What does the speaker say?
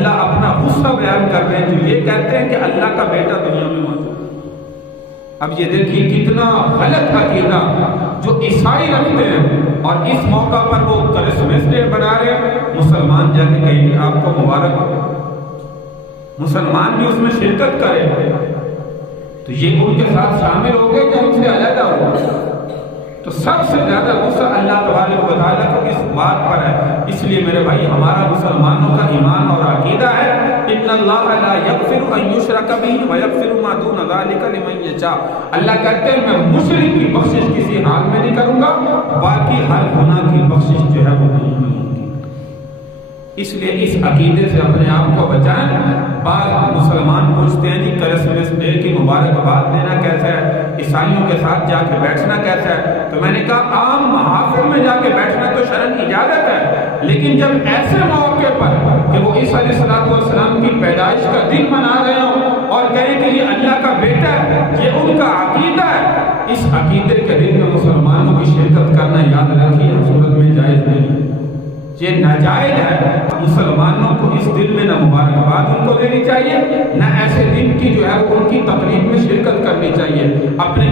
اللہ اپنا غصہ بیان کر رہے ہیں جو یہ کہتے ہیں کہ اللہ کا بیٹا دنیا میں موجود ہے۔ اب یہ دیکھیے کتنا غلط عقیدہ جو عیسائی رکھتے ہیں، اور اس موقع پر وہ کرسمس ڈے بنا رہے ہیں۔ مسلمان جا کے کہیں گے آپ کو مبارک ہو، مسلمان بھی اس میں شرکت کرے تو یہ ان کے ساتھ شامل ہو گئے کہ ان سے علیحدہ ہو۔ تو سب سے زیادہ غصہ اللہ تبارک و تعالیٰ کو اس بات پر ہے۔ اس لیے میرے بھائی ہمارا مسلمانوں کا ایمان اور عقیدہ ہے ان اللہ لا یغفر ان یشرک بہ ویغفر ما دون ذلک لمن یشاء۔ اللہ کہتے ہیں میں مشرک کی بخشش کسی حال میں نہیں کروں گا، باقی ہر گناہ کی بخشش جو ہے وہ نہیں کروں گی۔ اس لیے اس عقیدے سے اپنے آپ کو بچائیں۔ بعض مسلمان پوچھتے ہیں جی کرسمس ڈے کی مبارکباد دینا کیسا ہے، عیسائیوں کے ساتھ جا کے بیٹھنا کیسا ہے؟ تو میں نے کہا عام محافل میں جا کے بیٹھنا تو شرعاً اجازت ہے، لیکن جب ایسے موقع پر کہ وہ عیسیٰ علیہ السلام کی پیدائش کا دن منا رہے ہوں اور کہیں کہ یہ اللہ کا بیٹا ہے، یہ ان کا عقیدہ ہے، اس عقیدے کے دن میں مسلمانوں کی شرکت کرنا یاد رکھیے صورت میں جائز نہیں، یہ ناجائز ہے۔ مسلمانوں کو اس دن میں نہ مبارکباد ان کو دینی چاہیے، نہ ایسے دن کی جو ہے ان کی تقریب میں شرکت کرنی چاہیے۔ اپنے